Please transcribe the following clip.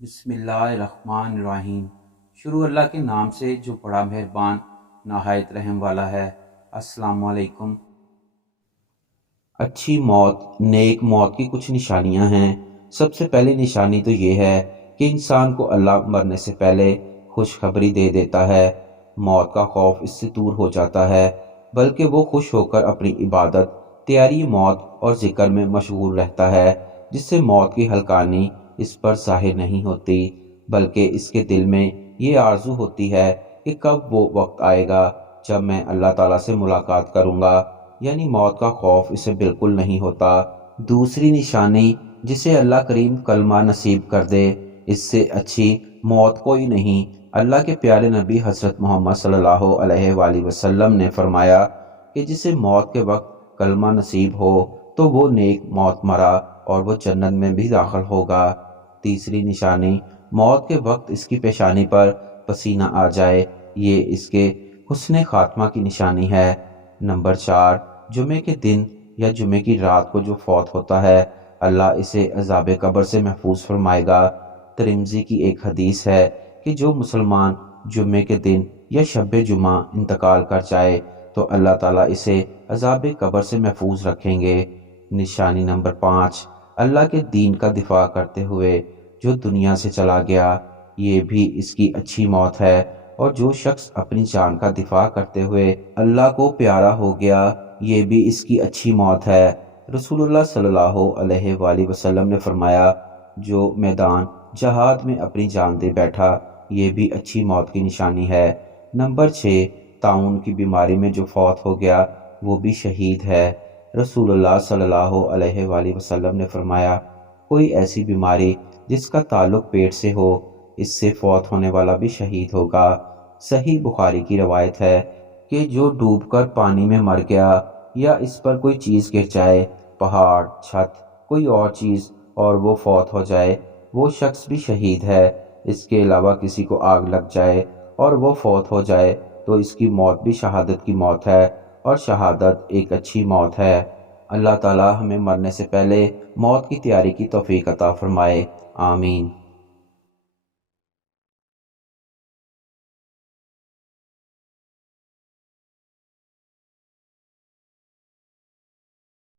بسم اللہ الرحمن الرحیم۔ شروع اللہ کے نام سے جو بڑا مہربان نہایت رحم والا ہے۔ السلام علیکم۔ اچھی موت، نیک موت کی کچھ نشانیاں ہیں۔ سب سے پہلی نشانی تو یہ ہے کہ انسان کو اللہ مرنے سے پہلے خوشخبری دے دیتا ہے۔ موت کا خوف اس سے دور ہو جاتا ہے، بلکہ وہ خوش ہو کر اپنی عبادت، تیاری موت اور ذکر میں مشغول رہتا ہے، جس سے موت کی ہلکانی اس پر ظاہر نہیں ہوتی، بلکہ اس کے دل میں یہ آرزو ہوتی ہے کہ کب وہ وقت آئے گا جب میں اللہ تعالیٰ سے ملاقات کروں گا، یعنی موت کا خوف اسے بالکل نہیں ہوتا۔ دوسری نشانی، جسے اللہ کریم کلمہ نصیب کر دے، اس سے اچھی موت کوئی نہیں۔ اللہ کے پیارے نبی حضرت محمد صلی اللہ علیہ وآلہ وسلم نے فرمایا کہ جسے موت کے وقت کلمہ نصیب ہو تو وہ نیک موت مرا اور وہ جنت میں بھی داخل ہوگا۔ تیسری نشانی، موت کے وقت اس کی پیشانی پر پسینہ آ جائے، یہ اس کے حسن خاتمہ کی نشانی ہے۔ نمبر 4، جمعے کے دن یا جمعے کی رات کو جو فوت ہوتا ہے، اللہ اسے عذاب قبر سے محفوظ فرمائے گا۔ ترمذی کی ایک حدیث ہے کہ جو مسلمان جمعے کے دن یا شب جمعہ انتقال کر جائے تو اللہ تعالیٰ اسے عذاب قبر سے محفوظ رکھیں گے۔ نشانی نمبر 5، اللہ کے دین کا دفاع کرتے ہوئے جو دنیا سے چلا گیا، یہ بھی اس کی اچھی موت ہے۔ اور جو شخص اپنی جان کا دفاع کرتے ہوئے اللہ کو پیارا ہو گیا، یہ بھی اس کی اچھی موت ہے۔ رسول اللہ صلی اللہ علیہ وآلہ وسلم نے فرمایا، جو میدان جہاد میں اپنی جان دے بیٹھا، یہ بھی اچھی موت کی نشانی ہے۔ نمبر 6، طاعون کی بیماری میں جو فوت ہو گیا وہ بھی شہید ہے۔ رسول اللہ صلی اللہ علیہ وآلہ وسلم نے فرمایا، کوئی ایسی بیماری جس کا تعلق پیٹ سے ہو، اس سے فوت ہونے والا بھی شہید ہوگا۔ صحیح بخاری کی روایت ہے کہ جو ڈوب کر پانی میں مر گیا یا اس پر کوئی چیز گر جائے، پہاڑ، چھت، کوئی اور چیز، اور وہ فوت ہو جائے، وہ شخص بھی شہید ہے۔ اس کے علاوہ کسی کو آگ لگ جائے اور وہ فوت ہو جائے تو اس کی موت بھی شہادت کی موت ہے، اور شہادت ایک اچھی موت ہے۔ اللہ تعالیٰ ہمیں مرنے سے پہلے موت کی تیاری کی توفیق عطا فرمائے، آمین۔